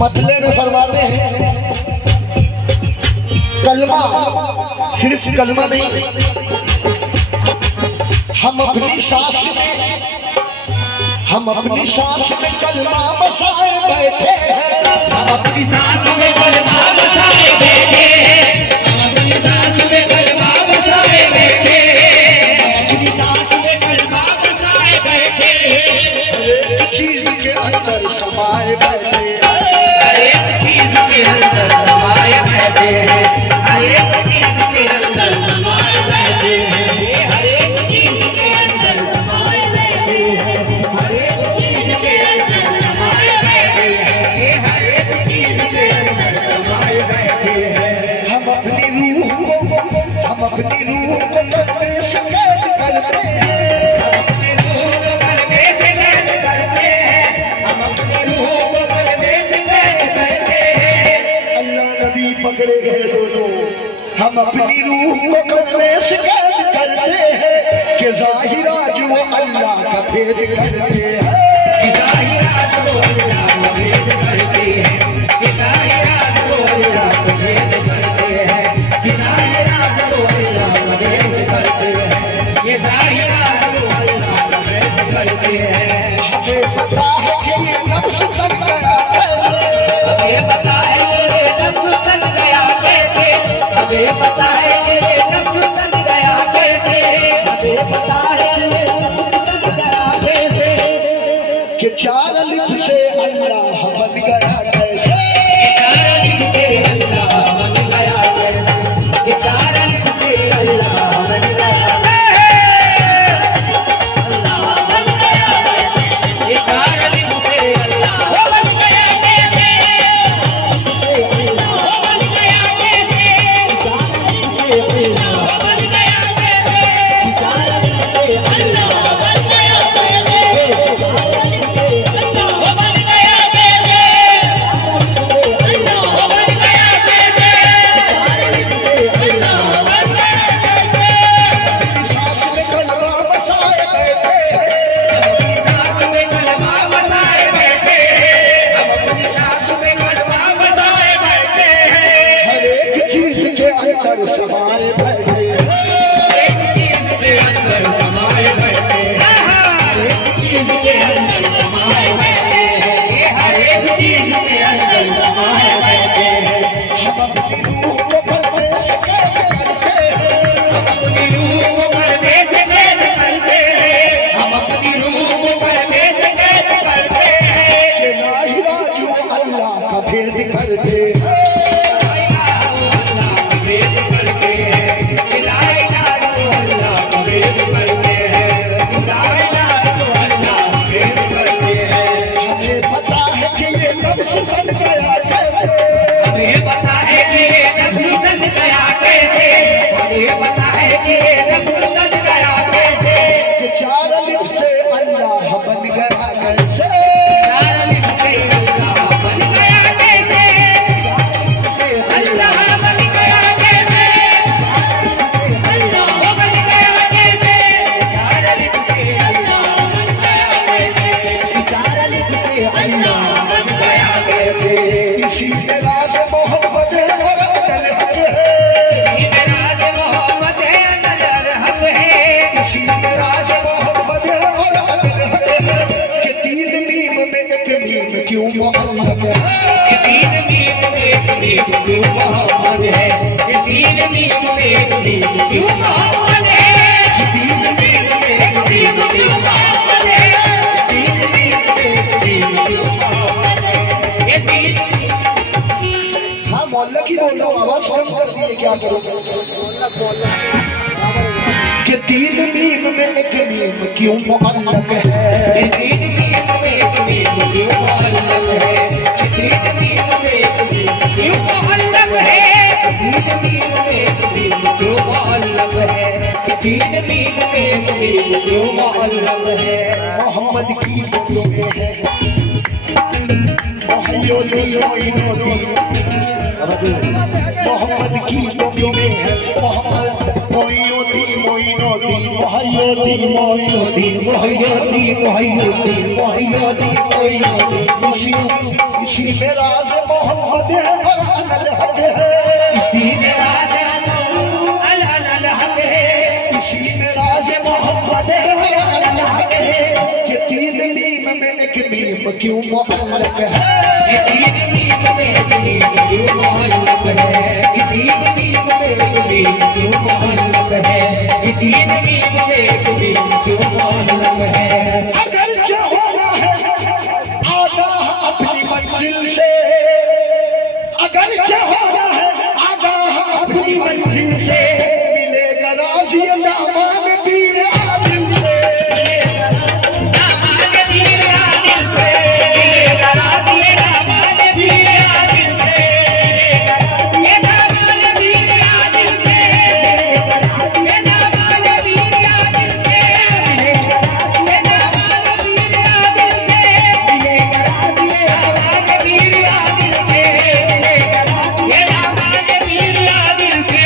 मतले में फरमाते हैं कलमा सिर्फ कलमा नहीं, हम अपनी सांस में कलमा बसाए बैठे हैं, हम अपनी सांस में कलमा बसाए बैठे हैं, हम अपनी सांस में कलमा बसाए बैठे हैं, अपनी सांस में कलमा बसाए बैठे हैं, एक चीज के अंदर समाए बैठे हैं, हर एक चीज के अंदर समाए बैठे हैं, हर एक चीज के अंदर समाए बैठे हैं, हर एक चीज के अंदर समाए बैठे हैं, हर एक चीज के अंदर समाए बैठे हैं, हर एक चीज के अंदर समाए बैठे हैं। हम अपनी रूह को कलमे से कैद करते हैं, हम अपनी रूह को कलमे से कैद करते हैं, हम अपनी रूह को कलमे से कैद करते हैं। अल्लाह नबी पकड़े गए दोनों, हम अपनी रूह को कलमे से कैद करते हैं कि ज़ाहिरा जो अल्लाह का भेद करते हैं, कि ज़ाहिरा जो अल्लाह का भेद करते हैं, कि ज़ाहिरा जो अल्लाह का भेद करते हैं, कि ज़ाहिरा जो अल्लाह का भेद करते हैं, ये ज़ाहिरा जो अल्लाह का भेद करते हैं। हमें पता है कि ये नफ्स तन गया कैसे, हमें पता है कि ये नफ्स तन गया कैसे, हमें पता है कि ये नफ्स तन गया कैसे, हमें पता है कि ये नफ्स तन गया कैसे, कि चार अलिफ से अल्लाह बन गया कैसे, चार अलिफ से अल्लाह बन गया कैसे, ये चार अलिफ से अल्लाह बन गया अल्लाह बन गया कैसे, ये चार अलिफ से अल्लाह बन गया कैसे, अल्लाह बन गया कैसे, चार अलिफ से अल्लाह बन गया कैसे, चार अलिफ से अल्लाह बन गया कैसे, चार अलिफ से अल्लाह बन गया कैसे, अल्लाह बन गया कैसे, चार अलिफ से अल्लाह बन गया कैसे। सांस में कलमा बसाए बैठे हैं, अपनी सांस में कलमा बसाए बैठे हैं, हम अपनी सांस में कलमा बसाए बैठे हैं, हर एक चीज के अंदर समाए बैठे हैं, एक चीज के अंदर समाए बैठे हैं, एक चीज के अंदर समाए बैठे हैं, हर एक चीज के अंदर समाए बैठे हैं। हम अपनी रूह को कलमे से कैद करते हैं, हम अपनी रूह को कलमे से कैद करते हैं, हम अपनी रूह को कलमे से कैद करते हैं, कि ज़ाहिरा जो अल्लाह का भेद करते हैं, अल्लाह का भेद करते हैं, ला इलाहा जो अल्लाह का भेद करते हैं, ला इलाहा जो अल्लाह का भेद करते हैं। हमें पता है कि ये नफ्स बन गया कैसे, हमें पता है कि ये नफ्स तन गया कैसे, हमें पता है कि ये नफ्स तन गया कैसे, कि चार अलिफ से अल्लाह बन गया कैसे, चार अलिफ से अल्लाह बन गया कैसे, से अल्लाह बन गया कैसे, अल्लाह बन गया कैसे, चार अलिफ से अल्लाह बन गया कैसे, चार अलिफ से अल्लाह बन गया कैसे। इसी के राज मोहम्मद और अदल हक है, ये राज मोहम्मद है नजर हक है, इसी के राज मोहम्मद और अदल हक है, कि तीन मीम में एक मीम क्यों मोहम्मद है, ये तीन मीम में एक मीम क्यों मोहम्मद है, ये तीन मीम में एक मीम क्यों मोहम्मद है, ये तीन मीम में एक मीम क्यों मोहम्मद है, ये तीन मीम में एक मीम क्यों मोहम्मद है, ये तीन हाँ मोहल्ला की बोल रहा हूँ, आवाज कम कर दी है, क्या करूँ, कि तीन मीम में एक मीम क्यों मुअल्लक है, ये तीन मीम में एक मीम क्यों मुअल्लक है, ये तीन मीम में एक मीम क्यों मुअल्लक है, तीन मीम में एक मीम क्यों मुअल्लक है, तीन मीम में एक मीम क्यों मुअल्लक है। मोहम्मद की बोलों में है, मोहम्मद की बोलों में है, मोहम्मद मोइनुद्दीन मोइनुद्दीन मोहियुद्दीन मोइनुद्दीन मोहियुद्दीन मोहियुद्दीन मोहियुद्दीन मोइनुद्दीन, इसी में राज मोहम्मद है और अनल हक है, इसी में राज अल हक है, इसी में राज मोहम्मद है और अनल हक है। कि तीन मीम में एक मीम क्यों मुअल्लक है, ये तीन मीम में एक मीम क्यों मुअल्लक है, ये तीन मीम में एक मीम क्यों मुअल्लक है, ये तीन मीम में एक मीम क्यों मुअल्लक है। अगर होना है आगाह अपनी मंजिल से, अगर होना है आगाह अपनी मंजिल से, मिलेगा राजी दामान पीर आदिल से, दामाद पीर आदिल से, मिलेगा राजी दामाद पीर आदिल से, ये दामाद पीर आदिल से, ये दामाद पीर आदिल से, ये दामाद पीर आदिल से, मिलेगा राजी दामाद पीर आदिल से, ये दामाद पीर आदिल से।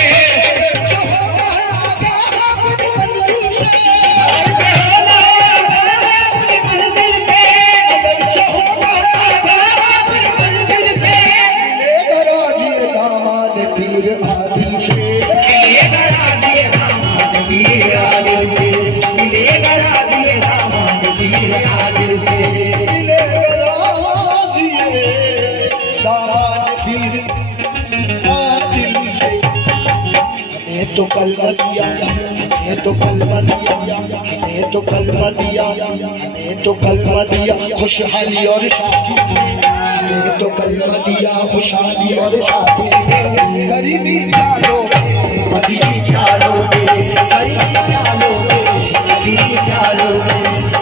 तो कलमा दिया, हमें तो कलमा दिया, हमें तो कलमा दिया, हमें तो कलमा दिया खुशहाली और शादी, हमें तो कलमा दिया खुशहाली और शादी। गरीबी क्या लोगे, गरीबी क्या लोगे, गरीबी क्या लोगे, गरीबी क्या लोगे,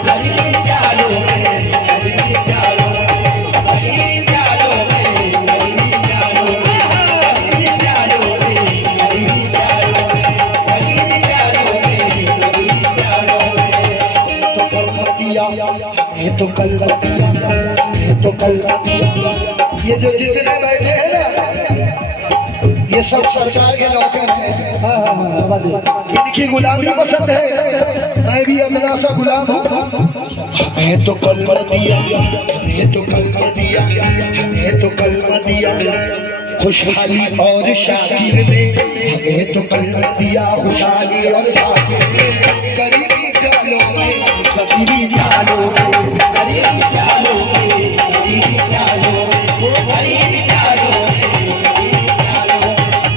गरीबी क्या लोगे, गरीबी क्या लोगे, गरीबी क्या लोगे, गरीबी क्या लोगे, गरीबी क्या लोगे, गरीबी क्या ये तो कल दिया, ये तो कल दिया। ये जो जितने बैठे हैं ना, ये सब सरकार के नौकर हैं। इनकी गुलामी पसंद है, मैं भी अपना सा गुलाम हूँ। हमें तो कलमा दिया, हमें तो कलमा दिया, हमें तो कलमा दिया खुशहाली और शाकिर ने, हमें तो कलमा दिया खुशहाली और शाकिर ने। गरीबी क्या लोगे, गरीबी क्या लोगे, गरीबी क्या लोगे, गरीबी क्या लोगे, गरीबी क्या लोगे,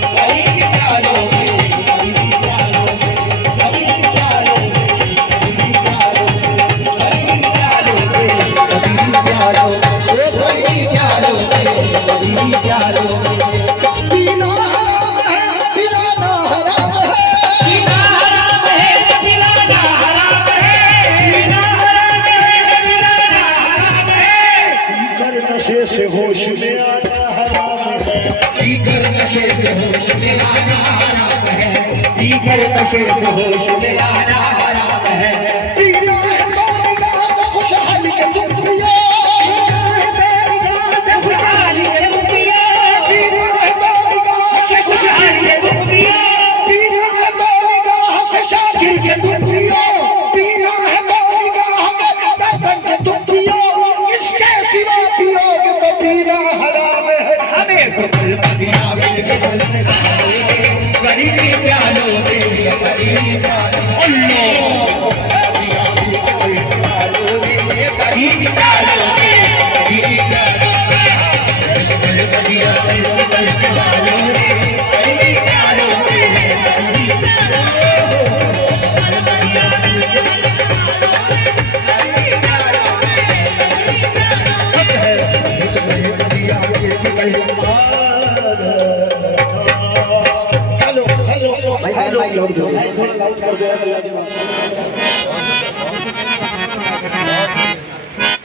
गरीबी क्या लोगे, गरीबी क्या लोगे, गरीबी क्या लोगे, गरीबी क्या लोगे, गरीबी क्या लोगे, गरीबी क्या लोगे, गरीबी क्या लोगे। पीना हराम है, पिलाना हराम है, पीना हराम है, पिलाना हराम है, पीना हराम है, पिलाना हराम है, पीकर नशे से होश में आना हराम है, पीकर नशे से होश में आना हराम है, पीकर नशे से होश में आना हराम है। पीना है तो निगाह से खुशहाली के तुम पियो, खुशहाली के तुम पियो, पीना है तो निगाह से खुशहाली के तुम पियो, पीना है तो निगाह से शाकिर के तुम पियो, पीना है तो निगाह के दर्पण के तुम पियो। इसके सिवा पियोगे तो पीना हराम है। हमें तो कलमा दिया गरीबी क्या लोगे, गरीबी क्या लोगे, गरीबी क्या लोगे, गरीबी क्या हेलो हेलो, थोड़ा लाउड कर दो यार, अल्लाह के वास्ते।